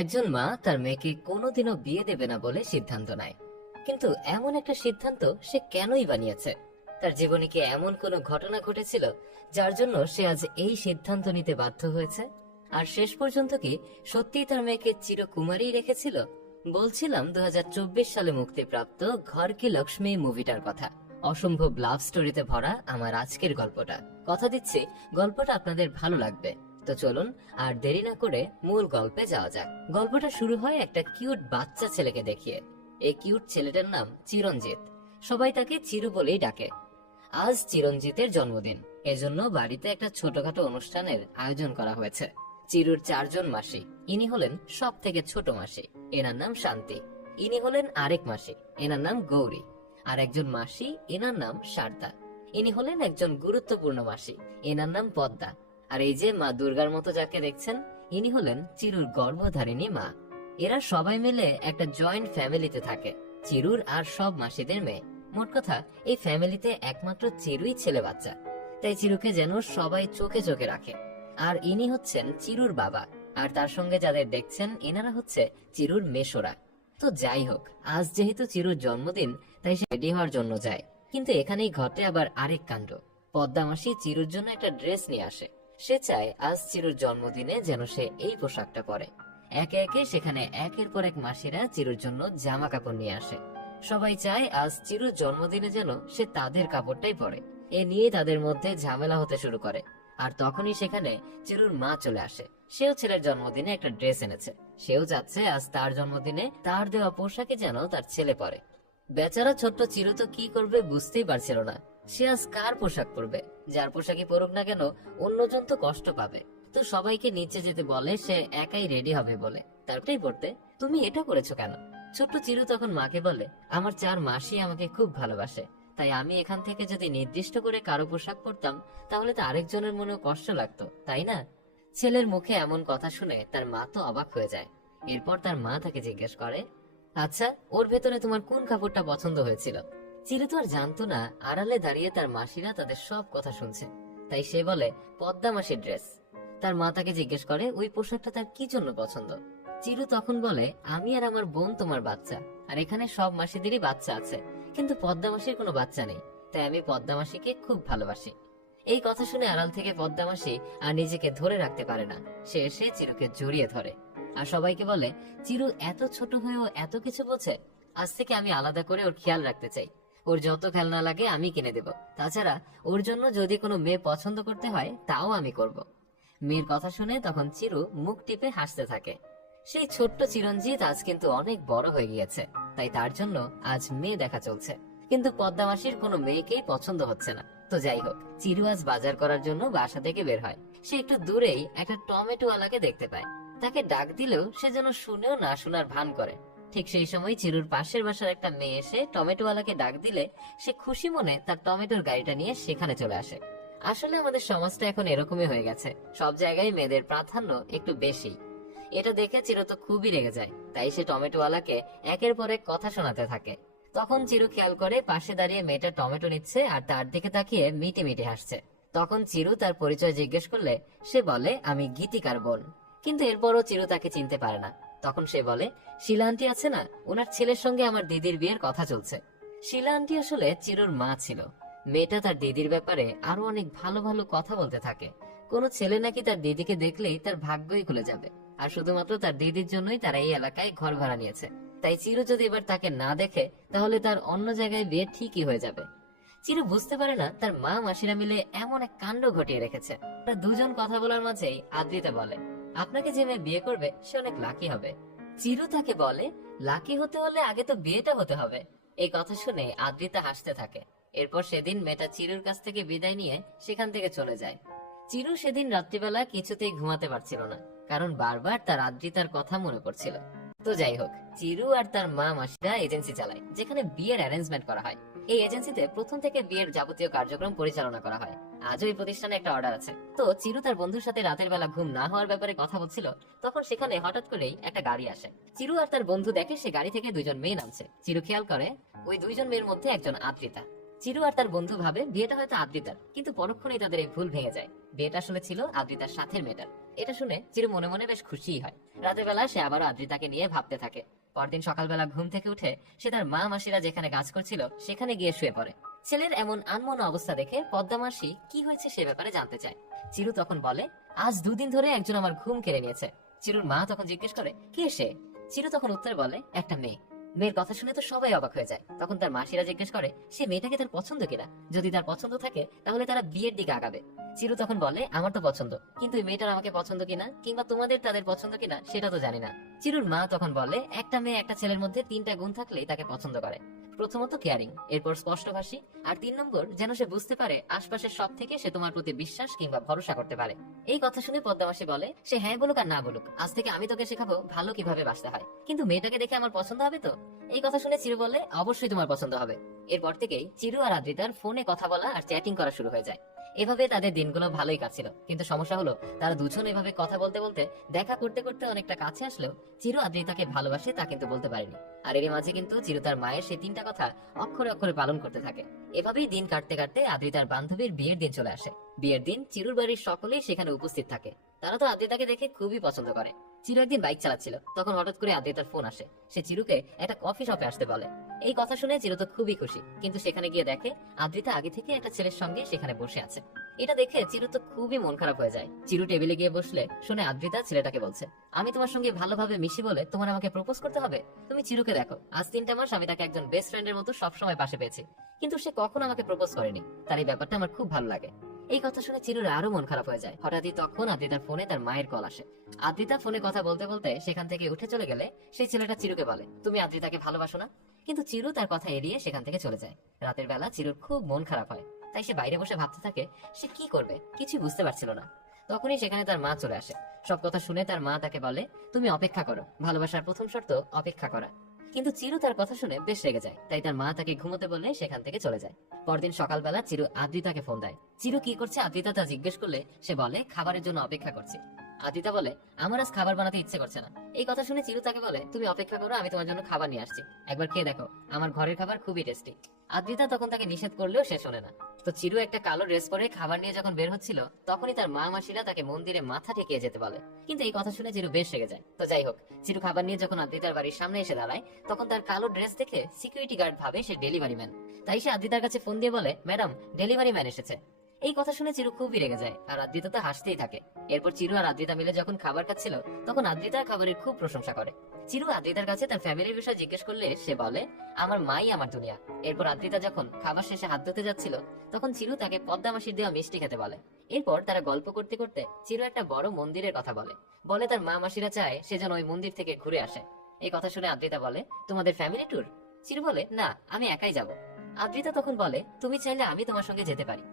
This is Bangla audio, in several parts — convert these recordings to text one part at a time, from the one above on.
একজন মা তার মেয়েকে কোনোদিনও বিয়ে দেবে না বলে সিদ্ধান্ত নেয়। কিন্তু এমন একটা সিদ্ধান্ত সে কেনই বানিয়েছে? তার জীবনে কি এমন কোনো ঘটনা ঘটেছিল যার জন্য সে আজ এই সিদ্ধান্ত নিতে বাধ্য হয়েছে? আর শেষ পর্যন্ত কি সত্যিই তার মেয়েকে চিরকুমারী রেখেছিল? বলছিলাম 2024 সালে মুক্তিপ্রাপ্ত ঘর কি লক্ষ্মী মুভিটার কথা। অসম্ভব লাভ স্টোরিতে ভরা আমার আজকের গল্পটা। কথা দিচ্ছি গল্পটা আপনাদের ভালো লাগবে। তো চলুন আর দেরি না করে মূল গল্পে যাওয়া যাক। গল্পটা শুরু হয় একটা কিউট বাচ্চা ছেলেকে দেখিয়ে। এই কিউট ছেলেটার নাম চিরঞ্জিত। সবাই তাকে চিরু বলেই ডাকে। আজ চিরঞ্জিতের জন্মদিন, এজন্য বাড়িতে একটা ছোটখাটো অনুষ্ঠানের আয়োজন করা হয়েছে। চিরুর 4 জন মাসি। ইনি হলেন সব থেকে ছোট মাসি, এনার নাম শান্তি। ইনি হলেন আরেক মাসি, এনার নাম গৌরী। আর একজন মাসি, এনার নাম শারদা। ইনি হলেন একজন গুরুত্বপূর্ণ মাসি, এনার নাম পদ্মা। আর এই যে মা দুর্গার মতো যাকে দেখছেন, ইনি হলেন চিরুর গর্ভধারিণী মা। এরা সবাই মিলে একটা জয়েন্ট ফ্যামিলিতে থাকে, চিরুর আর সব মাসিদের মেয়ে। মোট কথা এই ফ্যামিলিতে একমাত্র চিরুই ছেলে বাচ্চা, তাই চিরুকে যেন সবাই চোখে চোখে রাখে। আর ইনি হচ্ছেন চিরুর বাবা। আর তার সঙ্গে যাদের দেখছেন, এনারা হচ্ছে চিরুর মেশোরা। তো যাই হোক, আজ যেহেতু চিরুর জন্মদিন, তাই সে রেডি হওয়ার জন্য যায়। কিন্তু এখানেই ঘটে আবার আরেক কাণ্ড। পদ্মা মাসি চিরুর জন্য একটা ড্রেস নিয়ে আসে। সে চায় আজ চিরুর জন্মদিনে যেন সে এই পোশাকটা পরে। একে একে সেখানে একের পর এক মাসিরা চিরুর জন্য জামা কাপড় নিয়ে আসে। সবাই চায় আজ চিরুর জন্মদিনে যেন সে তাদের কাপড়টাই পরে। এ নিয়ে তাদের মধ্যে ঝামেলা হতে শুরু করে। আর তখনই সেখানে চিরুর মা চলে আসে। সেও ছেলের জন্মদিনে একটা ড্রেস এনেছে। সেও চাচ্ছে আজ তার জন্মদিনে তার দেওয়া পোশাকে যেন তার ছেলে পরে। বেচারা ছোট্ট চিরু তো কি করবে বুঝতেই পারছিল না। সে আজ কার পোশাক পরবে? যার পোশাকই পরুক না কেন, অন্যজন তো কষ্ট পাবে। তো সবাইকে নিচে যেতে বলে, সে একাই রেডি হবে বলে। তারপরেই পড়তে, তুমি এটা করেছো কেন? ছোট্ট চিরু তখন মাকে বলে, আমার 4 মাসি আমাকে খুব ভালোবাসে, তাই আমি এখান থেকে যদি নির্দিষ্ট করে কারো পোশাক পরতাম, তাহলে তো আরেকজনের মনেও কষ্ট লাগতো, তাই না? ছেলের মুখে এমন কথা শুনে তার মা তো অবাক হয়ে যায়। এরপর তার মা তাকে জিজ্ঞেস করে, আচ্ছা, ওর ভেতরে তোমার কোন কাপড়টা পছন্দ হয়েছিল? চিরু তো আর জানতো না আড়ালে দাঁড়িয়ে তার মাসিরা তাদের সব কথা শুনছে। তাই সে বলে, পদ্মা মাসির ড্রেস। তার মা তাকে জিজ্ঞেস করে, ওই পোশাকটা তার কি জন্য পছন্দ? চিরু তখন বলে, আমি আর আমার বোন তোমার বাচ্চা, আর এখানে সব মাসিদেরই বাচ্চা আছে, কিন্তু পদ্মা মাসির কোনো বাচ্চা নেই, তাই আমি পদ্মা মাসিকে খুব ভালোবাসি। এই কথা শুনে আড়াল থেকে পদ্মা মাসি আর নিজেকে ধরে রাখতে পারে না। সে এসে চিরুকে জড়িয়ে ধরে আর সবাইকে বলে, চিরু এত ছোট হয়েও এত কিছু বোঝে। আজ থেকে আমি আলাদা করে ওর খেয়াল রাখতে চাই। ওর যত খেলনা লাগে আমি কিনে দেব। তাছাড়া ওর জন্য যদি কোনো মেয়ে পছন্দ করতে হয়, তাও আমি করব। মেয়ের কথা শুনে তখন চিরু মুখ টিপে হাসতে থাকে। সেই ছোট্ট চিরঞ্জিত আজ কিন্তু অনেক বড় হয়ে গিয়েছে, তাই তার জন্য আজ মেয়ে দেখা চলছে। কিন্তু পদ্মা মাসির কোনো মেয়েকেই পছন্দ হচ্ছে না। তো যাই হোক, চিরু আজ বাজার করার জন্য বাসা থেকে বের হয়। সে একটু দূরেই একটা টমেটোওয়ালাকে দেখতে পায়। তাকে ডাক দিলেও সে যেন শুনেও না শোনার ভান করে। ঠিক সেই সময় চিরুর পাশের বাসার একটা মেয়ে এসে টমেটোওয়ালাকে ডাক দিলে সে খুশি মনে তার টমেটোর গাড়িটা নিয়ে সেখানে চলে আসে। আসলে আমাদের সমাজটা এখন এরকমই হয়ে গেছে, সব জায়গায় মেয়েদের প্রাধান্য একটু বেশি। এটা দেখে চিরু তো খুবই রেগে যায়, তাই সে টমেটোওয়ালাকে একের পর এক কথা শোনাতে থাকে। তখন চিরু খেয়াল করে পাশে দাঁড়িয়ে মেয়েটা টমেটো নিচ্ছে আর তার দিকে তাকিয়ে মিটি মিটি হাসছে। তখন চিরু তার পরিচয় জিজ্ঞেস করলে সে বলে, আমি গীতিকার বোন। কিন্তু এরপরও চিরু তাকে চিনতে পারে না। তখন সে বলে, শিলা আন্টি আছে না, ওনার ছেলের সঙ্গে আমার দিদির বিয়ের কথা চলছে। শিলা আন্টি আসলে চিরুর মা ছিল। মেয়েটা তার দিদির ব্যাপারে আরো অনেক ভালো ভালো কথা বলতে থাকে। কোনো ছেলে নাকি তার দিদিকে দেখলেই তার ভাগ্যই খুলে যাবে। আর শুধুমাত্র তার দিদির জন্যই তারা এই এলাকায় ঘর ভাড়া নিয়েছে। তাই চিরু যদি এবার তাকে না দেখে, তাহলে তার অন্য জায়গায় বিয়ে ঠিকই হয়ে যাবে। চিরু বুঝতে পারে না তার মা মাসিরা মিলে এমন এক কাণ্ড ঘটিয়ে রেখেছে। তারা দুজন কথা বলার মাঝেই আদ্রিতা বলে, আপনাকে যে মেয়ে বিয়ে করবে সে অনেক লাকি হবে। চিরু তাকে বলে, লাকি হতে হলে আগে তো বিয়েটা হতে হবে। এই কথা শুনে আদ্রিতা হাসতে থাকে। এরপর সেদিন মেয়েটা চিরুর কাছ থেকে বিদায় নিয়ে সেখান থেকে চলে যায়। চিরু সেদিন রাত্রিবেলা কিছুতেই ঘুমাতে পারছিল না, কারণ বারবার তার আদ্রিতার কথা মনে পড়ছিল। তো যাই হোক, চিরু আর তার মা মাসিরা এজেন্সি চালায়, যেখানে বিয়ের অ্যারেঞ্জমেন্ট করা হয়। এই এজেন্সিতে প্রথম থেকে বিয়ের যাবতীয় কার্যক্রম পরিচালনা করা হয়। আজও এই প্রতিষ্ঠানে একটা অর্ডার আছে। তো চিরু তার বন্ধুর সাথে রাতের বেলা ঘুম না হওয়ার ব্যাপারে কথা বলছিল, তখন সেখানে হঠাৎ করেই একটা গাড়ি আসে। চিরু আর তার বন্ধু দেখে সে গাড়ি থেকে 2 জন মেয়ে নামছে। চিরু খেয়াল করে ওই 2 জন মেয়ের মধ্যে একজন আদ্রিতা। চিরু আর তার বন্ধু ভাবে বিয়েটা হয়তো আদ্রিতার, কিন্তু পরক্ষণেই তাদের এই ভুল ভেঙে যায়। বিয়েটা আসলে ছিল আদ্রিতার সাথের মেয়েটার। এটা শুনে চিরু মনে মনে বেশ খুশিই হয়। রাতের বেলা সে আবারও আদ্রিতাকে নিয়ে ভাবতে থাকে। পরদিন সকালবেলা ঘুম থেকে উঠে সে তার মা মাসিরা যেখানে কাজ করছিল সেখানে গিয়ে শুয়ে পড়ে। ছেলের এমন আনমনা অবস্থা দেখে পদ্মা মাসি কি হয়েছে সে ব্যাপারে জানতে চায়। চিরু তখন বলে, আজ 2 দিন ধরে একজন আমার ঘুম কেড়ে নিয়েছে। চিরুর মা তখন জিজ্ঞেস করে, কে সে? চিরু তখন উত্তরে বলে, একটা মেয়ে। মেয়ের কথা শুনে তো সবাই অবাক হয়ে যায়। তখন তার মাসিরা জিজ্ঞেস করে, সে মেয়েটাকে তার পছন্দ কিনা, যদি তার পছন্দ থাকে তাহলে তারা বিয়ের দিকে আগাবে। চিরু তখন বলে, আমার তো পছন্দ, কিন্তু এই মেয়েটার আমাকে পছন্দ কিনা কিংবা তোমাদের তাদের পছন্দ কিনা সেটা তো জানি না। চিরুর মা তখন বলে, একটা মেয়ে একটা ছেলের মধ্যে 3টা গুণ থাকলেই তাকে পছন্দ করে। প্রথমত কেয়ারিং, এরপর স্পষ্টভাষী, আর 3 নম্বর যেন সে বুঝতে পারে আশপাশের সব থেকে সে তোমার প্রতি বিশ্বাস কিংবা ভরসা করতে পারে। এই কথা শুনে পদ্মামাসী বলে, সে হ্যাঁ বলুক আর না বলুক, আজ থেকে আমি তোকে শেখাবো ভালো কিভাবে বাঁচতে হয়, কিন্তু মেয়েটাকে দেখে আমার পছন্দ হবে তো? এই কথা শুনে চিরু বলে, অবশ্যই তোমার পছন্দ হবে। এরপর থেকেই চিরু আর আদ্রিতার ফোনে কথা বলা আর চ্যাটিং করা শুরু হয়ে যায়। এভাবে তাদের দিনগুলো ভালোই কাটছিল, কিন্তু সমস্যা হলো তারা দুজন এভাবে কথা বলতে বলতে দেখা করতে করতে অনেকটা কাছে আসলেও চিরু আদ্রিতাকে ভালোবাসে তা কিন্তু বলতে পারেনি। আর এর মাঝে কিন্তু চিরু তার মায়ের সেই 3টা কথা অক্ষরে অক্ষরে পালন করতে থাকে। এভাবেই দিন কাটতে কাটতে আদ্রিতার বান্ধবীর বিয়ের দিন চলে আসে। বিয়ের দিন চিরুর বাড়ির সকলেই সেখানে উপস্থিত থাকে। তারা তো আদ্রিতাকে দেখে খুবই পছন্দ করে। চিরু একদিন বাইক চালাচ্ছিল, তখন হঠাৎ করে আদ্রিতার ফোন আসে। সে চিরুকে একটা কফি শপে আসতে বলে। এই কথা শুনে চিরু তো খুবই খুশি, কিন্তু সেখানে গিয়ে দেখে আদ্রিতা আগে থেকে একটা ছেলের সঙ্গে সেখানে বসে আছে। এটা দেখে চিরু তো খুবই মন খারাপ হয়ে যায়। চিরু টেবিলে গিয়ে বসলে শুনে আদ্রিতা ছেলেটাকে বলছে, আমি তোমার সঙ্গে ভালোভাবে মিশি বলে তোমার আমাকে প্রপোজ করতে হবে? তুমি চিরুকে দেখো, আজ 3টা মাস আমি তাকে একজন বেস্ট ফ্রেন্ডের মতো সবসময় পাশে পেয়েছি, কিন্তু সে কখনো আমাকে প্রপোজ করেনি। তার এই ব্যাপারটা আমার খুব ভালো লাগে। এই কথা শুনে চিরুর আরো মন খারাপ হয়ে যায়। হঠাৎই তখন আদ্রিতার ফোনে তার মায়ের কল আসে। আদ্রিতা ফোনে কথা বলতে বলতে সেখান থেকে উঠে চলে গেলে সেই ছেলেটা চিরুকে বলে, তুমি আদ্রিতাকে ভালোবাসো না? কিন্তু চিরু তার কথা এড়িয়ে সেখান থেকে চলে যায়। রাতের বেলা চিরুর খুব মন খারাপ হয়, তাই সে বাইরে বসে ভাবতে থাকে সে কি করবে, কিছুই বুঝতে পারছিল না। তখনই সেখানে তার মা চলে আসে। সব কথা শুনে তার মা তাকে বলে, তুমি অপেক্ষা করো, ভালোবাসার প্রথম শর্ত অপেক্ষা করা। কিন্তু চিরু তার কথা শুনে বেশ রেগে যায়, তাই তার মা তাকে ঘুমোতে বলে সেখান থেকে চলে যায়। পরদিন সকালবেলা চিরু আদ্রিতাকে ফোন দেয়। চিরু কি করছে আদ্রিতা তা জিজ্ঞেস করলে সে বলে, খাবারের জন্য অপেক্ষা করছি। আদ্রিতা বলে, আমার আজ খাবার বানাতে ইচ্ছে করছে না। এই কথা শুনে চিরু তাকে বলে, তুমি অপেক্ষা করো, আমি তোমার জন্য খাবার নিয়ে আসছি, একবার খেয়ে দেখো, আমার ঘরের খাবার খুবই টেস্টি। আদ্রিতা তখন তাকে নিষেধ করলেও সে শোনে না। তো চিরু একটা কালো ড্রেস পরে খাবার নিয়ে যখন বের হচ্ছিল, তখনই তার মা মাসিরা তাকে মন্দিরে মাথা ঠেকিয়ে যেতে বলে। কিন্তু এই কথা শুনে চিরু বেশ রেগে যায়। তো যাই হোক, চিরু খাবার নিয়ে যখন আদ্রিতার বাড়ির সামনে এসে দাঁড়ায়, তখন তার কালো ড্রেস দেখে সিকিউরিটি গার্ড ভাবে সে ডেলিভারি ম্যান। তাই সে আদ্রিতার কাছে ফোন দিয়ে বলে, ম্যাডাম, ডেলিভারি ম্যান এসেছে। এই কথা শুনে চিরু খুবই রেগে যায়, আর আদ্রিতা তো হাসতেই থাকে। এরপর চিরু আর আদ্রিতা মিলে যখন খাবার খাচ্ছিল, তখন আদ্রিতা খাবারের খুব প্রশংসা করে। চিরু আদ্রিতার কাছে তার ফ্যামিলির বিষয়ে জিজ্ঞেস করলে সে বলে, আমার মাই আমার দুনিয়া। এরপর আদ্রিতা যখন খাবার শেষে হাত ধুতে যাচ্ছিল, তখন চিরু তাকে পদ্মা মাসির দেওয়া মিষ্টি খেতে বলে। এরপর তারা গল্প করতে করতে চিরু একটা বড় মন্দিরের কথা বলে। বলে তার মা মাসিরা চায় সে যেন ওই মন্দির থেকে ঘুরে আসে। এই কথা শুনে আদ্রিতা বলে, তোমাদের ফ্যামিলি ট্যুর? চিরু বলে, না, আমি একাই যাব। আদ্রিতা তখন বলে, তুমি চাইলে আমি তোমার সঙ্গে যেতে পারি।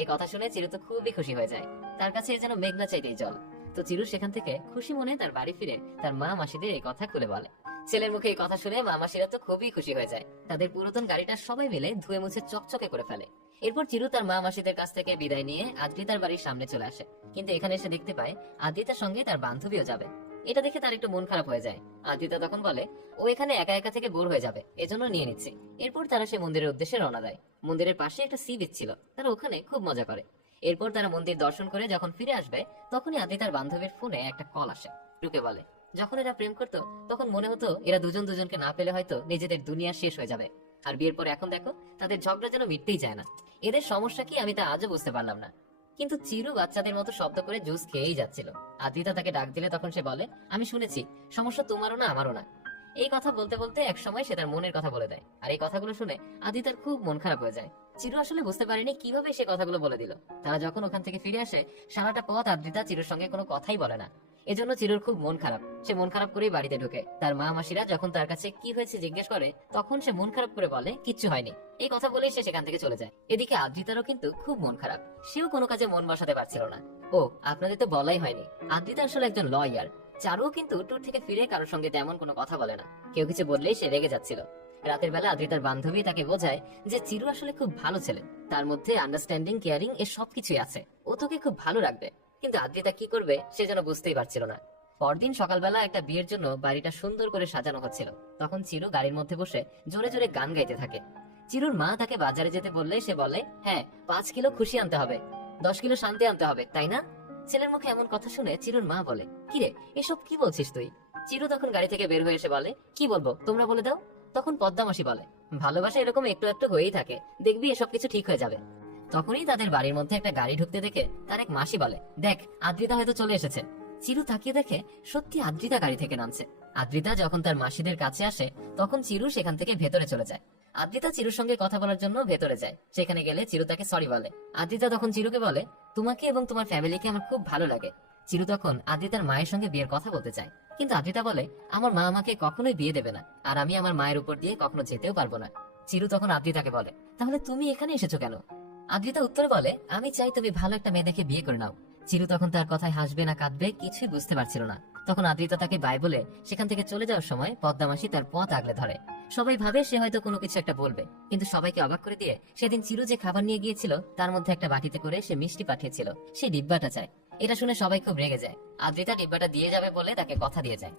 এই কথা শুনে চিরু তো খুবই খুশি হয়ে যায়। তার কাছে যেন মেঘনা চাইতেই জল। তো চিরু সেখান থেকে খুশি মনে তার বাড়ি ফিরে তার মা মাসিদের এই কথা খুলে বলে। ছেলের মুখে এই কথা শুনে মা মাসিরা তো খুবই খুশি হয়ে যায়। তাদের পুরাতন গাড়িটা সবাই মিলে ধুয়ে মুছে চকচকে করে ফেলে। এরপর চিরু তার মা মাসিদের কাছ থেকে বিদায় নিয়ে আদ্রিতার বাড়ির সামনে চলে আসে। কিন্তু এখানে এসে দেখতে পায় আদ্রিতার সঙ্গে তার বান্ধবীও যাবে। এটা দেখে তার একটু মন খারাপ হয়ে যায়। আদ্রিতা তখন বলে, ও এখানে একা একা থেকে বোর হয়ে যাবে, এজন্য নিয়ে নিচ্ছি। এরপর তারা সে মন্দিরের উদ্দেশ্যে রওনা দেয়। মন্দিরের পাশে একটা সি বিচ ছিল, তারা ওখানে খুব মজা করে। এরপর তারা মন্দির দর্শন করে যখন ফিরে আসবে, তখনই আদ্রিতার বান্ধবীর ফোনে একটা কল আসে। টুকে বলে, যখন এরা প্রেম করতো তখন মনে হতো এরা দুজন দুজনকে না পেলে হয়তো নিজেদের দুনিয়া শেষ হয়ে যাবে, আর বিয়ের পরে এখন দেখো তাদের ঝগড়া যেন মিটতেই যায় না। এদের সমস্যা কি আমি তা আজও বুঝতে পারলাম না। কিন্তু চিরু বাচ্চাদের মতো শব্দ করে জুস খেয়েই যাচ্ছিল। আদ্রিতা তাকে ডাক দিলে তখন সে বলে, আমি শুনেছি সমস্যা তোমারও না আমারও না। এই কথা বলতে বলতে এক সময় সে তার মনের কথা বলে দেয়। আর এই কথাগুলো শুনে আদ্রিতার খুব মন খারাপ হয়ে যায়। চিরু আসলে বুঝতে পারেনি কিভাবে সে কথাগুলো বলে দিল। তারা যখন ওখান থেকে ফিরে আসে, সারাটা পথ আদ্রিতা চিরুর সঙ্গে কোনো কথাই বলে না। এজন্য চিরুর খুব মন খারাপ। সে মন খারাপ করেই বাড়িতে ঢুকে। তার মা মাসিরা যখন তার কাছে কি হয়েছে জিজ্ঞেস করে, তখন সে মন খারাপ করে বলে, কিচ্ছু হয়নি। এই কথা বলেই সে সেখান থেকে চলে যায়। এদিকে আদ্রিতারও কিন্তু খুব মন খারাপ। সেও কোনো কাজে মন বসাতে পারছিল না। ও, আপনাদের তো বলাই হয়নি, আদ্রিতা আসলে একজন লয়ার। চারুও কিন্তু ট্যুর থেকে ফিরে কারোর সঙ্গে তেমন কোনো কথা বলে না। কেউ কিছু বললেই সে রেগে যাচ্ছিল। রাতের বেলা আদ্রিতার বান্ধবী তাকে বোঝায় যে চিরু আসলে খুব ভালো ছেলে, তার মধ্যে আন্ডারস্ট্যান্ডিং, কেয়ারিং এ সবকিছুই আছে, ও তোকে খুব ভালো রাখবে। কিন্তু আদ্রিতা কি করবে সে যেন বুঝতেই পারছিল না। পরদিন সকালবেলা একটা বিয়ের জন্য বাড়িটা সুন্দর করে সাজানো হচ্ছিল। তখন চিরু গাড়ির মধ্যে বসে জোরে জোরে গান গাইতে থাকে। চিরুর মা তাকে বাজারে যেতে বললে সে বলে, হ্যাঁ 5 কিলো খুশি আনতে হবে, 10 কিলো শান্তি আনতে হবে, তাই না? ছেলের মুখে এমন কথা শুনে চিরুর মা বলে, কিরে এসব কি বলছিস তুই? চিরু তখন গাড়ি থেকে বের হয়ে এসে বলে, কি বলবো তোমরা বলে দাও। তখন পদ্মা মাসি বলে, ভালোবাসা এরকম একটু একটু হয়েই থাকে, দেখবি এসব কিছু ঠিক হয়ে যাবে। তখনই তাদের বাড়ির মধ্যে একটা গাড়ি ঢুকতে দেখে তার এক মাসি বলে, দেখ আদ্রিতা হয়তো চলে এসেছে। চিরু তাকিয়ে দেখে সত্যি আদ্রিতা গাড়ি থেকে নামছে। আদ্রিতা যখন তার মাসিদের কাছে আসে তখন চিরু সেখান থেকে ভেতরে চলে যায়। আদ্রিতা চিরুর সঙ্গে কথা বলার জন্য ভেতরে যায়। সেখানে গেলে চিরু তাকে সরি বলে। আদ্রিতা তখন চিরুকে বলে, তোমাকে এবং তোমার ফ্যামিলিকে আমার খুব ভালো লাগে। চিরু তখন আদ্রিতার মায়ের সঙ্গে বিয়ের কথা বলতে চায়, কিন্তু আদ্রিতা বলে, আমার মা আমাকে কখনোই বিয়ে দেবে না, আর আমি আমার মায়ের উপর দিয়ে কখনো যেতেও পারবো না। চিরু তখন আদ্রিতাকে বলে, তাহলে তুমি এখানে এসেছো কেন? আদ্রিতা উত্তরে বলে, আমি চাই তুমি ভালো একটা মেয়ে দেখে বিয়ে করে নাও। চিরু তখন তার কথায় হাসবে না কাঁদবে কিছুই বুঝতে পারছিল না। তখন আদ্রিতা তাকে বাই বলে সেখান থেকে চলে যাওয়ার সময় পদ্মামাসি তার পথ আগলে ধরে। সবাই ভাবে সে হয়তো কোনো কিছু একটা বলবে, কিন্তু সবাইকে অবাক করে দিয়ে সেদিন চিরু যে খাবার নিয়ে গিয়েছিল তার মধ্যে একটা বাটিতে করে সে মিষ্টি পাঠিয়েছিল, সেই ডিব্বাটা চায়। এটা শুনে সবাই খুব রেগে যায়। আদ্রিতা ডিব্বাটা দিয়ে যাবে বলে তাকে কথা দিয়ে যায়।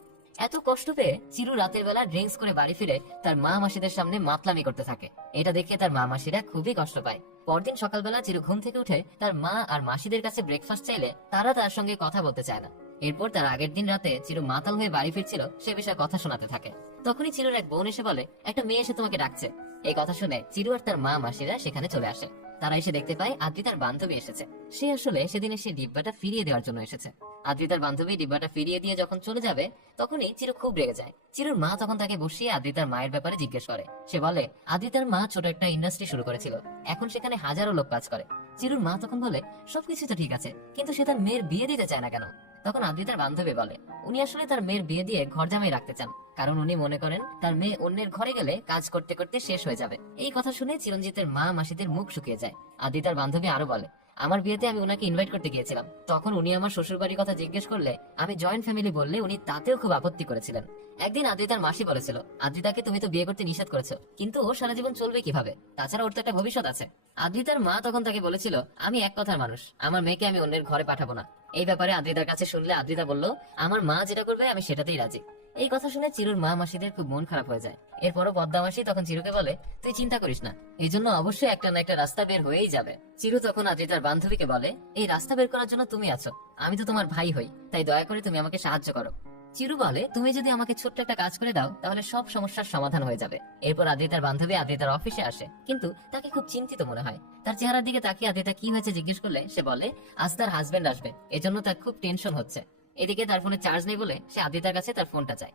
এত কষ্ট পেয়ে চিরু রাতের বেলা ড্রিঙ্কস করে বাড়ি ফিরে তার মা মাসিদের সামনে মাতলামি করতে থাকে। এটা দেখে তার মা মাসিরা খুবই কষ্ট পায়। পরদিন সকালবেলা চিরু ঘুম থেকে উঠে তার মা আর মাসিদের কাছে ব্রেকফাস্ট চাইলে তারা তার সঙ্গে কথা বলতে চায় না। এরপর তার আগের দিন রাতে চিরু মাতাল হয়ে বাড়ি ফিরছিল, সে বিষয়ে কথা শোনাতে থাকে। তখনই চিরুর এক বোন এসে বলে, একটা মেয়ে এসে তোমাকে ডাকছে। এই কথা শুনে চিরু আর তার মা মাসিরা সেখানে চলে আসে। তারা এসে দেখতে পায় আদ্রিতার বান্ধবী এসেছে। সে আসলে সেদিন এসে ডিব্বাটা ফিরিয়ে দেওয়ার জন্য এসেছে। আদ্রিতার বান্ধবী ডিব্বাটা ফিরিয়ে দিয়ে যখন চলে যাবে তখনই চিরু খুব রেগে যায়। চিরুর মা তখন তাকে বসিয়ে আদ্রিতার মায়ের ব্যাপারে জিজ্ঞেস করে। সে বলে, আদ্রিতার মা ছোট একটা ইন্ডাস্ট্রি শুরু করেছিল, এখন সেখানে হাজারো লোক কাজ করে। চিরুর মা তখন বলে, সবকিছু তো ঠিক আছে, কিন্তু সে তার মেয়ের বিয়ে দিতে চায় না কেন? তখন আদ্রিতার বান্ধবী বলে, উনি আসলে তার মেয়ের বিয়ে দিয়ে ঘর জামাই রাখতে চান, কারণ উনি মনে করেন তার মেয়ে অন্যের ঘরে গেলে কাজ করতে করতে শেষ হয়ে যাবে। এই কথা শুনে চিরঞ্জিতের মা মাসিদের মুখ শুকিয়ে যায়। আদ্রিতার বান্ধবী আরো বলে, আমার বিয়েতে আমি উনাকে ইনভাইট করতে গিয়েছিলাম, তখন উনি আমার শ্বশুর বাড়ির কথা জিজ্ঞেস করলে আমি জয়েন্ট ফ্যামিলি বললে উনি তাতেও খুব আপত্তি করেছিলেন। একদিন আদ্রিতার মাসি বলেছিল, আদ্রিতাকে তুমি তো বিয়ে করতে নিষেধ করেছো, কিন্তু ও সারা জীবন চলবে কিভাবে? তাছাড়া ওর তো একটা ভবিষ্যৎ আছে। আদ্রিতার মা তখন তাকে বলেছিল, আমি এক কথার মানুষ, আমার মেয়েকে আমি অন্যের ঘরে পাঠাবো না। এই ব্যাপারে আদ্রিতার কাছে শুনলে আদ্রিতা বলল, আমার মা যেটা করবে আমি সেটাতেই রাজি। এই কথা শুনে চিরুর মা মাসিদের খুব মন খারাপ হয়ে যায়। এরপরও পদ্মা মাসি তখন চিরুকে বলে, তুই চিন্তা করিস না, এই জন্য অবশ্যই একটা না একটা রাস্তা বের হয়েই যাবে। চিরু তখন আদ্রিতার বান্ধবীকে বলে, এই রাস্তা বের করার জন্য তুমি আছো, আমি তো তোমার ভাই হই, তাই দয়া করে তুমি আমাকে সাহায্য করো। চিরু বলে, তুমি যদি আমাকে ছোট্ট একটা কাজ করে দাও তাহলে সব সমস্যার সমাধান হয়ে যাবে। এরপর আদ্রিতার বান্ধবী আদ্রিতার অফিসে আসে, কিন্তু তাকে খুব চিন্তিত মনে হয়। তার চেহারার দিকে তাকিয়ে আদ্রিতা কি হয়েছে জিজ্ঞেস করলে সে বলে, আজ তার হাজবেন্ড আসবে, এজন্য তার খুব টেনশন হচ্ছে। এদিকে তার ফোনে চার্জ নেই বলে সে আদ্রিতার কাছে তার ফোনটা চায়।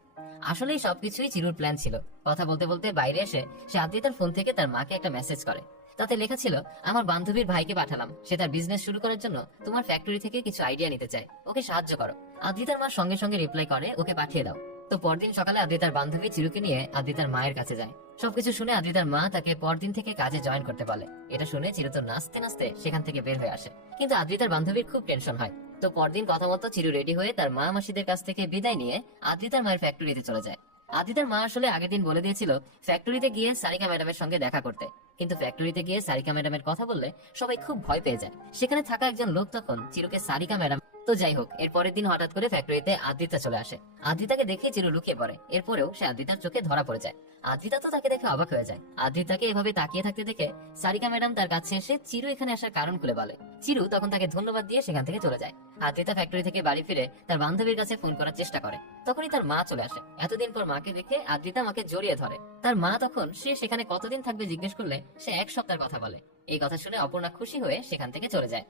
আসলেই সবকিছুই চিরুর প্ল্যান ছিল। কথা বলতে বলতে বাইরে এসে সে আদ্রিতার ফোন থেকে তার মাকে একটা মেসেজ করে। তাতে লেখা ছিল, আমার বান্ধবীর ভাইকে পাঠালাম, সে তার বিজনেস শুরু করার জন্য তোমার ফ্যাক্টরি থেকে কিছু আইডিয়া নিতে চায়, ওকে সাহায্য করো। আদ্রিতার মা সঙ্গে সঙ্গে রিপ্লাই করে, ওকে পাঠিয়ে দাও। তো পরদিন সকালে আদ্রিতার বান্ধবী চিরুকে নিয়ে আদ্রিতার মায়ের কাছে যায়। সবকিছু শুনে আদ্রিতার মা তাকে পরদিন থেকে কাজে জয়েন করতে বলে। এটা শুনে চিরু তো নাচতে নাচতে সেখান থেকে বের হয়ে আসে, কিন্তু আদ্রিতার বান্ধবীর খুব টেনশন হয়। তো পরদিন কথা মতো চিরু রেডি হয়ে তার মা মাসিদের কাছ থেকে বিদায় নিয়ে আদ্রিতার মায়ের ফ্যাক্টরিতে চলে যায়। আদ্রিতার মা আসলে আগের দিন বলে দিয়েছিল ফ্যাক্টরিতে গিয়ে সারিকা ম্যাডামের সঙ্গে দেখা করতে, কিন্তু ফ্যাক্টরিতে গিয়ে সারিকা ম্যাডামের কথা বললে সবাই খুব ভয় পেয়ে যায়। সেখানে থাকা একজন লোক তখন চিরুকে সারিকা ম্যাডাম। তো যাই হোক, এর পরের দিন হঠাৎ করে ফ্যাক্টরিতে আদ্রিতা চলে আসে। আদ্রিতাকে দেখে চিরু লুকিয়ে পড়ে, এরপরেও সে আদ্রিতার চোখে ধরা পড়ে যায়। আদ্রিতা তো তাকে দেখে অবাক হয়ে যায়। আদ্রিতাকে এভাবে তাকিয়ে থাকতে দেখে সারিকা ম্যাডাম তার কাছে এসে চিরু এখানে আসার কারণ খুলে বলে। চিরু তখন তাকে ধন্যবাদ দিয়ে সেখান থেকে চলে যায়। আদ্রিতা ফ্যাক্টরি থেকে বাড়ি ফিরে তার বান্ধবীর কাছে ফোন করার চেষ্টা করে, তখনই তার মা চলে আসে। এতদিন পর মাকে দেখে আদ্রিতা মাকে জড়িয়ে ধরে। তার মা তখন সে সেখানে কতদিন থাকবে জিজ্ঞেস করলে সে 1 সপ্তাহের কথা বলে। এই কথা শুনে অপর্ণা খুশি হয়ে সেখান থেকে চলে যায়।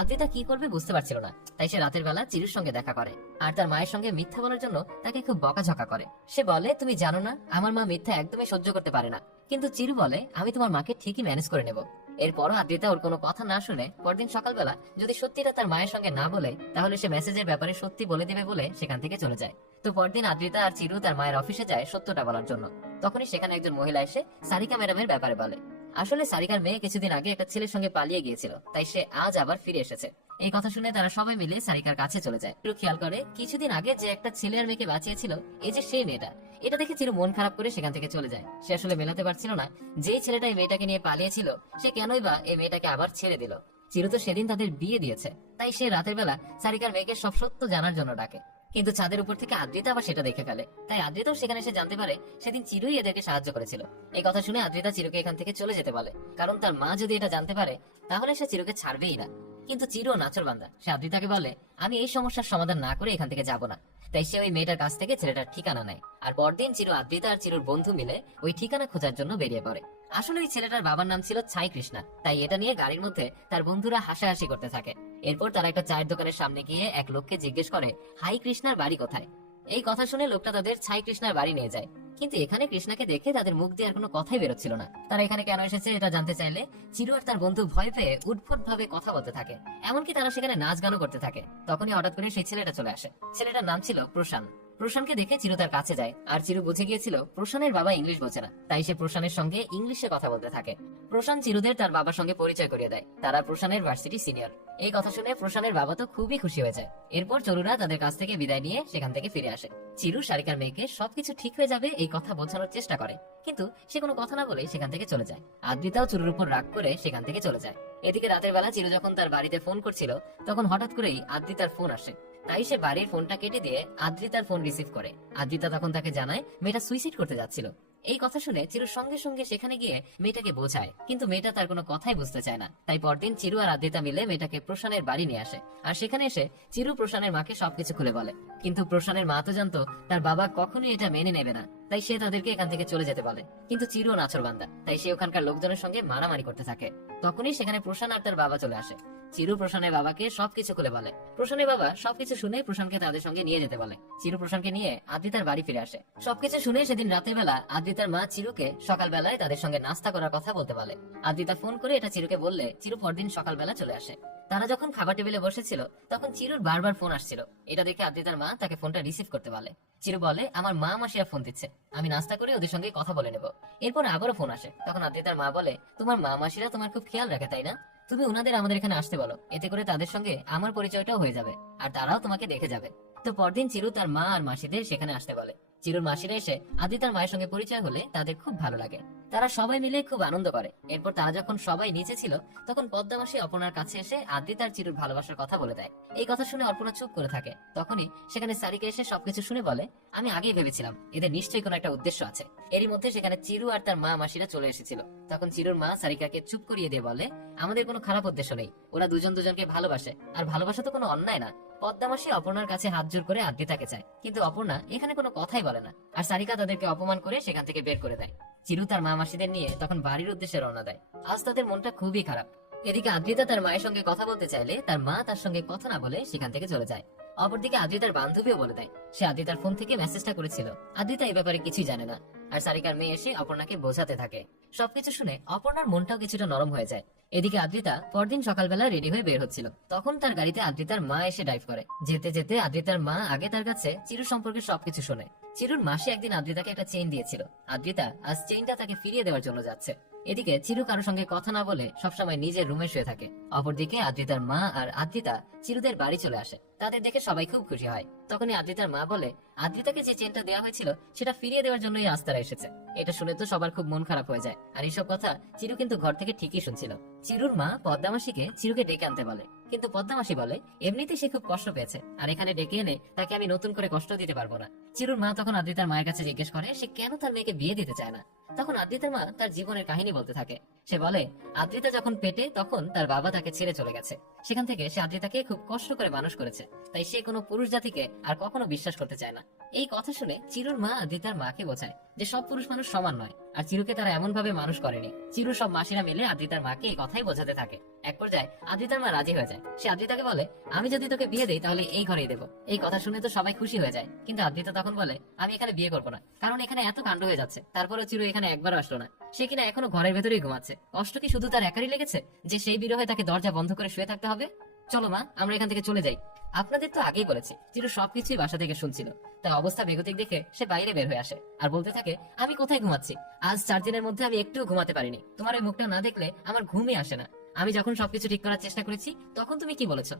আদ্রিতা কি করবে বুঝতে পারছিল না, তাই সে রাতের বেলা চিরুর সঙ্গে দেখা করে আর তার মায়ের সঙ্গে মিথ্যা বলার জন্য তাকে খুব বকাঝকা করে। সে বলে, তুমি জানো না আমার মা মিথ্যা একদমই সহ্য করতে পারে না। কিন্তু চিরু বলে, আমি তোমার মাকে ঠিকই ম্যানেজ করে নেব। এরপরও আদ্রিতা ওর কোনো কথা না শুনে পরদিন সকালবেলা যদি সত্যিটা তার মায়ের সঙ্গে না বলে তাহলে সে মেসেজের ব্যাপারে সত্যি বলে দেবে বলে সেখান থেকে চলে যায়। তো পরদিন আদ্রিতা আর চিরু তার মায়ের অফিসে যায় সত্যটা বলার জন্য। তখনই সেখানে একজন মহিলা এসে সারিকা ম্যাডামের ব্যাপারে বলে। আসলে সারিকার মেয়ে কিছুদিন আগে একটা ছেলের সঙ্গে পালিয়ে গিয়েছিল, তাই সে আজ আবার ফিরে এসেছে। এই কথা শুনে তারা সবাই মিলে সারিকার কাছে চলে যায়। চিরু খেয়াল করে কিছুদিন আগে যে একটা ছেলে আর মেয়েকে বাঁচিয়েছিল এই যে সেই মেয়েটা। এটা দেখে চিরু মন খারাপ করে সেখান থেকে চলে যায়। সে আসলে মেলাতে পারছিল না যে ছেলেটা এই মেয়েটাকে নিয়ে পালিয়েছিল সে কেনই বা এই মেয়েটাকে আবার ছেড়ে দিল। চিরু তো সেদিন তাদের বিয়ে দিয়েছে, তাই সে রাতের বেলা সারিকার মেয়েকে সব সত্য জানার জন্য ডাকে। কিন্তু ছাদের উপর থেকে আদ্রিতা আবার সেটা দেখে ফেলে, তাই আদ্রিতাও সেখানে এসে জানতে পারে সেদিন চিরুই এদেরকে সাহায্য করেছিল। এই কথা শুনে আদ্রিতা চিরুকে এখান থেকে চলে যেতে বলে, কারণ তার মা যদি এটা জানতে পারে তাহলে সে চিরুকে ছাড়বেই না। কিন্তু চিরু নাছোড়বান্দা, সে আদ্রিতাকে বলে আমি এই সমস্যার সমাধান না করে এখান থেকে যাব না। তাই সে ওই মেয়েটার কাছ থেকে ছেলেটার ঠিকানা নেয়, আর পরদিন চিরু আদ্রিতা আর চিরুর বন্ধু মিলে ওই ঠিকানা খোঁজার জন্য বেরিয়ে পড়ে। আসলে ওই ছেলেটার বাবার নাম ছিল ছাই কৃষ্ণা, তাই এটা নিয়ে গাড়ির মধ্যে তার বন্ধুরা হাসাহাসি করতে থাকে। এরপর তারা একটা চায়ের দোকানের সামনে গিয়ে এক লোককে জিজ্ঞেস করে হাই কৃষ্ণার বাড়ি কোথায়। এই কথা শুনে লোকটা তাদের ছাই কৃষ্ণার বাড়ি নিয়ে যায়। কিন্তু এখানে কৃষ্ণাকে দেখে তাদের মুখ দিয়ে আর কোনো কথাই বেরোচ্ছিল না। তারা এখানে কেন এসেছে এটা জানতে চাইলে চিরু আর তার বন্ধু ভয় পেয়ে উদ্ভট ভাবে কথা বলতে থাকে, এমনকি তারা সেখানে নাচ গানও করতে থাকে। তখনই হঠাৎ করে সেই ছেলেটা চলে আসে। ছেলেটার নাম ছিল প্রশান্ত। প্রশান্তকে দেখে চিরু তার কাছে যায়, আর চিরু বুঝে গিয়েছিল প্রশানের বাবা ইংলিশ বোঝে না, তাই সে প্রশানের সঙ্গে ইংলিশে কথা বলতে থাকে। প্রশান্ত চিরুদের তার বাবার সঙ্গে পরিচয় করিয়ে দেয়, তারা প্রশানের ভার্সিটি সিনিয়র। এই কথা শুনে প্রশানের বাবা তো খুবই খুশি হয়ে যায়। এরপর চরুরা তাদের কাছ থেকে বিদায় নিয়ে সেখান থেকে ফিরে আসে। চিরু সারিকার মেয়েকে সবকিছু ঠিক হয়ে যাবে এই কথা বোঝানোর চেষ্টা করে, কিন্তু সে কোনো কথা না বলে সেখান থেকে চলে যায়। আদ্রিতাও চরুর উপর রাগ করে সেখান থেকে চলে যায়। এদিকে রাতের বেলা চিরু যখন তার বাড়িতে ফোন করছিল, তখন হঠাৎ করেই আদ্রিতার ফোন আসে। তাই সে বাড়ির ফোনটা কেটে দিয়ে আদ্রিতার ফোন রিসিভ করে। আদ্রিতা তখন তাকে জানায় মেয়েটা সুইসাইড করতে যাচ্ছিল। এই কথা শুনে চিরু সঙ্গে সঙ্গে সেখানে গিয়ে মেয়েটাকে বোঝায়, কিন্তু মেয়েটা তার কোনো কথাই বুঝতে চায় না। তাই পরদিন চিরু আর আদ্রিতা মিলে মেয়েটাকে প্রশানের বাড়ি নিয়ে আসে, আর সেখানে এসে চিরু প্রশানের মাকে সবকিছু খুলে বলে। কিন্তু প্রশানের মা তো জানতো তার বাবা কখনোই এটা মেনে নেবে না, তাই সে তাদেরকে এখান থেকে চলে যেতে বলে। কিন্তু চিরু নাছোড়বান্দা, তাই সে ওখানকার লোকজনের সঙ্গে মারামারি করতে থাকে। তখনই সেখানে প্রশান আর তার বাবা চলে আসে। চিরু প্রশানের বাবাকে সবকিছু খুলে বলে। প্রশানের বাবা সবকিছু শুনে প্রশানকে তাদের সঙ্গে নিয়ে যেতে বলে। চিরু প্রশানকে নিয়ে আদ্রিতার বাড়ি ফিরে আসে। সবকিছু শুনে সেদিন রাতের বেলা আদ্রিতার মা চিরুকে সকালবেলায় তাদের সঙ্গে নাস্তা করার কথা বলতে বলে। আদ্রিতা ফোন করে এটা চিরুকে বললে চিরু পরদিন সকালবেলা চলে আসে। তারা যখন খাবার টেবিলে বসেছিল তখন চিরুর বারবার ফোন আসছিল। এটা দেখে আদ্রিতার মা তাকে ফোনটা রিসিভ করতে বলে। চিরু বলে আমার মা মাসিরা ফোন দিচ্ছে, আমি নাস্তা করে ওদের সঙ্গে কথা বলে নেব। এরপর আবারও ফোন আসে। তখন আদ্রিতার মা বলে তোমার মা মাসিরা তোমার খুব খেয়াল রাখে তাই না, তুমি উনাদের আমাদের এখানে আসতে বলো, এতে করে তাদের সঙ্গে আমার পরিচয়টাও হয়ে যাবে আর তারাও তোমাকে দেখে যাবে। তো পরদিন চিরু তার মা আর মাসিদের সেখানে আসতে বলে। চিরুর মাসিরা এসে আদ্রিতার মায়ের সঙ্গে পরিচয় হলে তাদের খুব ভালো লাগে। তারা সবাই মিলে খুব আনন্দ করে। এরপর তারা যখন সবাই নিচে ছিল তখন পদ্মা মাসি অপর্ণার কাছে এসে আদ্রিতার চিরুর ভালোবাসার কথা বলে দেয়। এই কথা শুনে অর্পণা চুপ করে থাকে। তখনই সেখানে সারিকা এসে সবকিছু শুনে বলে আমি আগেই ভেবেছিলাম এদের নিশ্চয়ই কোনো একটা উদ্দেশ্য আছে। এরই মধ্যে সেখানে চিরু আর তার মা মাসিরা চলে এসেছিল। তখন চিরুর মা সারিকাকে চুপ করিয়ে দিয়ে বলে আমাদের কোনো খারাপ উদ্দেশ্য নেই, ওরা দুজন দুজনকে ভালোবাসে, আর ভালোবাসা তো কোনো অন্যায় না। পদ্মা মাসি অপর্ণার কাছে হাত জোর করে আদ্রিতাকে চায়, কিন্তু অপর্ণা এখানে কোনো কথাই বলে না, আর সারিকা তাদেরকে অপমান করে সেখান থেকে বের করে দেয়। চিরু তার মা মাসিদের নিয়ে তখন বাড়ির উদ্দেশ্যে রওনা দেয়। আজ তাদের মনটা খুবই খারাপ। এদিকে আদ্রিতা তার মায়ের সঙ্গে কথা বলতে চাইলে তার মা তার সঙ্গে কথা না বলে সেখান থেকে চলে যায়। অপরদিকে আদ্রিতার বান্ধবীও বলে দেয় সে আদ্রিতার ফোন থেকে মেসেজটা করেছিল। আদ্রিতা এই ব্যাপারে কিছুই জানে না, আর সারিকার মেয়ে এসে অপর্ণাকে বোঝাতে থাকে। সবকিছু শুনে অপর্ণার মনটাও কিছুটা নরম হয়ে যায়। এদিকে আদ্রিতা পরদিন সকালবেলা রেডি হয়ে বের হচ্ছিল, তখন তার গাড়িতে আদ্রিতার মা এসে ড্রাইভ করে। যেতে যেতে আদ্রিতার মা আগে তার কাছে চিরু সম্পর্কে সবকিছু শোনে। চিরুর মাসি একদিন আদ্রিতাকে একটা চেইন দিয়েছিল, আদ্রিতা আজ চেইনটা তাকে ফিরিয়ে দেওয়ার জন্য যাচ্ছে। এদিকে চিরু কারোর সঙ্গে কথা না বলে সবসময় নিজের রুমে শুয়ে থাকে। অপরদিকে আদ্রিতার মা আর আদ্রিতা চিরুদের বাড়ি চলে আসে। তাদের দেখে সবাই খুব খুশি হয়। তখনই আদ্রিতার মা বলে আদ্রিতাকে যে চেনটা দেওয়া হয়েছিল সেটা ফিরিয়ে দেওয়ার জন্যই আজ তারা এসেছে। এটা শুনে তো সবার খুব মন খারাপ হয়ে যায়। আর এইসব কথা চিরু কিন্তু ঘর থেকে ঠিকই শুনছিল। চিরুর মা পদ্মামাসিকে চিরুকে ডেকে আনতে বলে, কিন্তু পদ্মামাসি বলে এমনিতেই সে খুব কষ্ট পেয়েছে, আর এখানে ডেকে এনে তাকে আমি নতুন করে কষ্ট দিতে পারবো না। চিরুর মা তখন আদ্রিতার মায়ের কাছে জিজ্ঞেস করে সে কেন তার মেয়েকে বিয়ে দিতে চায় না। তখন আদ্রিতার মা তার জীবনের কাহিনী বলতে থাকে। সে বলে আদ্রিতা যখন পেটে তখন তার বাবা তাকে ছেড়ে চলে গেছে, সেখান থেকে সে আদ্রিতাকে খুব কষ্ট করে মানুষ করেছে, তাই সে কোনো পুরুষ জাতিকে আর কখনো বিশ্বাস করতে চায় না। এই কথা শুনে চিরুর মা আদ্রিতার মাকে বোঝায় যে সব পুরুষ মানুষ সমান নয়, আর চিরুকে তারা এমন ভাবে মানুষ করেনি। চিরু সব মাসিরা মিলে আদ্রিতার মাকে এই কথাই বোঝাতে থাকে। এক পর্যায়ে আদ্রিতার মা রাজি হয়ে যায়। সে আদ্রিতাকে বলে আমি যদি তোকে বিয়ে দেই তাহলে এই ঘরেই দেবো। এই কথা শুনে তো সবাই খুশি হয়ে যায়, কিন্তু আদ্রিতা তখন বলে আমি এখানে বিয়ে করবো না, কারণ এখানে এত কাণ্ড হয়ে যাচ্ছে। তারপরে চিরু এখানে একবারও আসলো না, সে কিনা এখনো ঘরের ভেতরেই ঘুমাচ্ছে। কষ্ট কি শুধু তার একারই লেগেছে যে সেই বিরহে তাকে দরজা বন্ধ করে শুয়ে থাকতে হবে? চলো মা আমরা এখান থেকে চলে যাই। আপনাদের তো আগেই বলেছি চিরু সবকিছুই বাসা থেকে শুনছিল, তাই অবস্থা বেগতিক দেখে সে বাইরে বের হয়ে আসে আর বলতে থাকে আমি কোথায় ঘুমাচ্ছি, আজ 4 দিনের মধ্যে আমি একটুও ঘুমাতে পারিনি। তোমার ওই মুখটা না দেখলে আমার ঘুমই আসে না। আমি যখন সবকিছু ঠিক করার চেষ্টা করেছি তখন তুমি কি বলেছো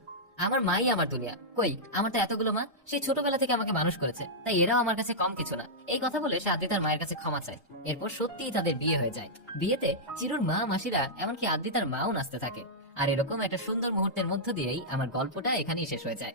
আমার মাই আমার দুনিয়া। কই আমার তো এতগুলো মা, সেই ছোটবেলা থেকে আমাকে মানুষ করেছে, তাই এরাও আমার কাছে কম কিছু না। এই কথা বলে সে আদ্রিতার মায়ের কাছে ক্ষমা চায়। এরপর সত্যিই তাদের বিয়ে হয়ে যায়। বিয়েতে চিরুর মা মাসিরা এমনকি আদ্রিতার মাও নাচতে থাকে। আর এরকম একটা সুন্দর মুহূর্তের মধ্য দিয়েই আমার গল্পটা এখানেই শেষ হয়ে যায়।